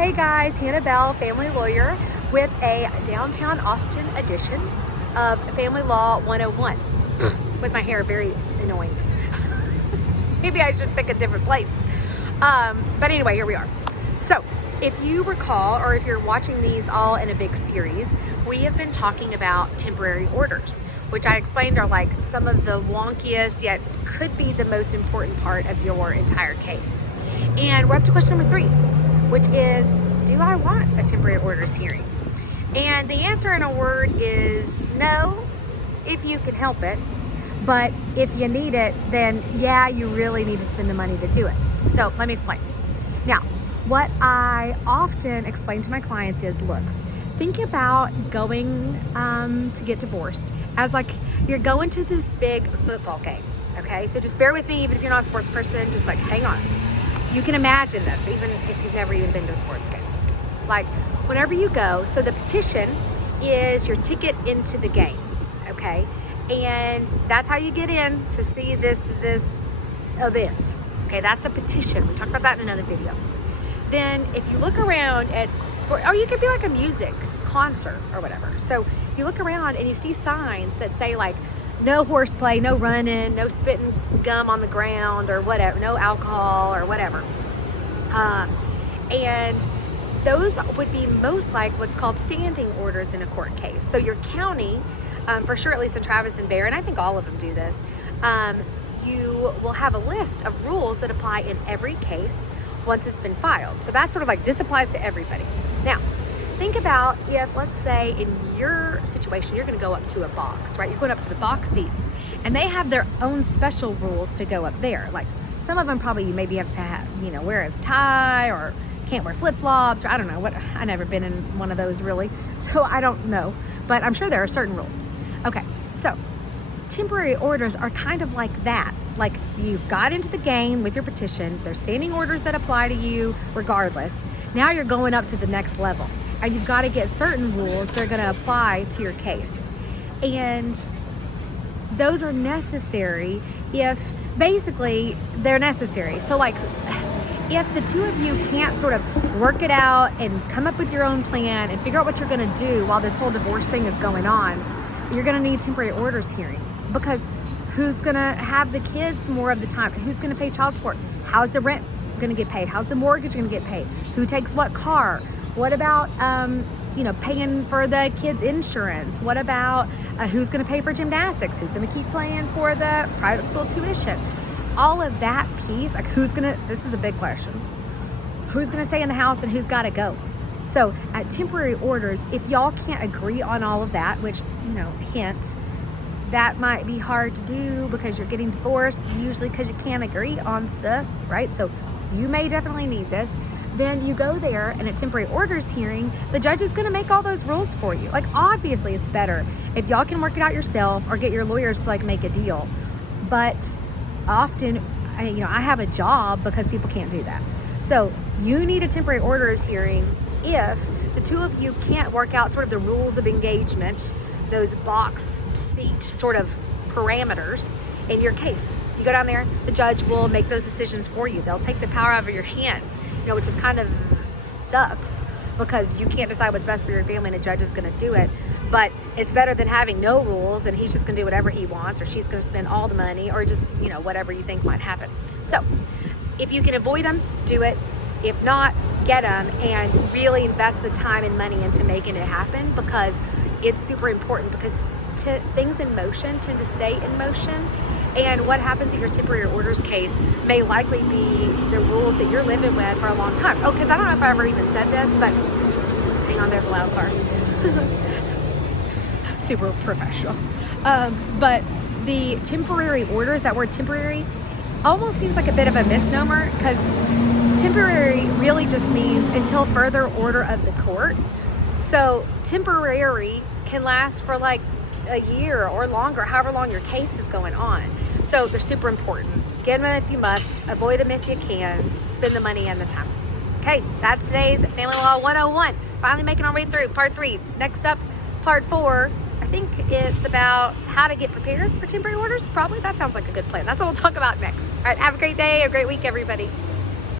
Hey guys, Hannah Bell, family lawyer, with a downtown Austin edition of Family Law 101. With my hair very annoying. Maybe I should pick a different place. But anyway, here we are. So, if you recall, or if you're watching these all in a big series, we have been talking about temporary orders, which I explained are like some of the wonkiest, yet could be the most important part of your entire case. And we're up to question number 3, which is, do I want a temporary orders hearing? And the answer in a word is no, if you can help it. But if you need it, then yeah, you really need to spend the money to do it. So let me explain. Now, what I often explain to my clients is, look, think about going to get divorced as like you're going to this big football game, okay? So just bear with me, even if you're not a sports person, just like hang on. So you can imagine this, even if you've never even been to a sports game. Like whenever you go, so the petition is your ticket into the game, okay? And that's how you get in to see this event. Okay, that's a petition. We talked about that in another video. Then if you look around at, or you could be like a music concert or whatever. So you look around and you see signs that say like, no horseplay, no running, no spitting gum on the ground or whatever, no alcohol or whatever. And those would be most like what's called standing orders in a court case. So your county, for sure, at least in Travis and Bear, and I think all of them do this, you will have a list of rules that apply in every case once it's been filed. So that's sort of like, this applies to everybody. Now, think about if, let's say in your situation, you're gonna go up to a box, right? You're going up to the box seats and they have their own special rules to go up there. Like some of them probably you maybe have to have, wear a tie or can't wear flip-flops or I don't know what. I've never been in one of those really, so I don't know, but I'm sure there are certain rules. Okay, so temporary orders are kind of like that. Like you've got into the game with your petition, there's standing orders that apply to you regardless. Now you're going up to the next level and you've got to get certain rules that are going to apply to your case. And those are necessary if basically they're necessary. So like if the two of you can't sort of work it out and come up with your own plan and figure out what you're going to do while this whole divorce thing is going on, you're going to need temporary orders hearing, because who's going to have the kids more of the time? Who's going to pay child support? How's the rent going to get paid? How's the mortgage going to get paid? Who takes what car? What about, paying for the kids' insurance? What about who's going to pay for gymnastics? Who's going to keep paying for the private school tuition? All of that piece, like this is a big question. Who's going to stay in the house and who's got to go? So at temporary orders, if y'all can't agree on all of that, which, hint, that might be hard to do because you're getting divorced, usually because you can't agree on stuff, right? So you may definitely need this. Then you go there and at temporary orders hearing, the judge is going to make all those rules for you. Like obviously it's better if y'all can work it out yourself or get your lawyers to like make a deal. But often, I have a job because people can't do that. So you need a temporary orders hearing if the two of you can't work out sort of the rules of engagement, those box seat sort of parameters in your case. You go down there, the judge will make those decisions for you. They'll take the power out of your hands, which is kind of sucks because you can't decide what's best for your family and a judge is going to do it. But it's better than having no rules and he's just going to do whatever he wants, or she's going to spend all the money, or just, whatever you think might happen. So if you can avoid them, do it. If not, get them and really invest the time and money into making it happen, because it's super important, because things in motion tend to stay in motion. And what happens in your temporary orders case may likely be the rules that you're living with for a long time. Oh, because I don't know if I ever even said this, but hang on, there's a loud car. Super professional. But the temporary orders, that word temporary, almost seems like a bit of a misnomer, because temporary really just means until further order of the court. So temporary can last for like a year or longer, however long your case is going on. So they're super important. Get them if you must, avoid them if you can, spend the money and the time. Okay, that's today's Family Law 101. Finally making our way through part 3. Next up, part 4. I think it's about how to get prepared for temporary orders. Probably that sounds like a good plan. That's what we'll talk about next. All right, have a great day, a great week, everybody.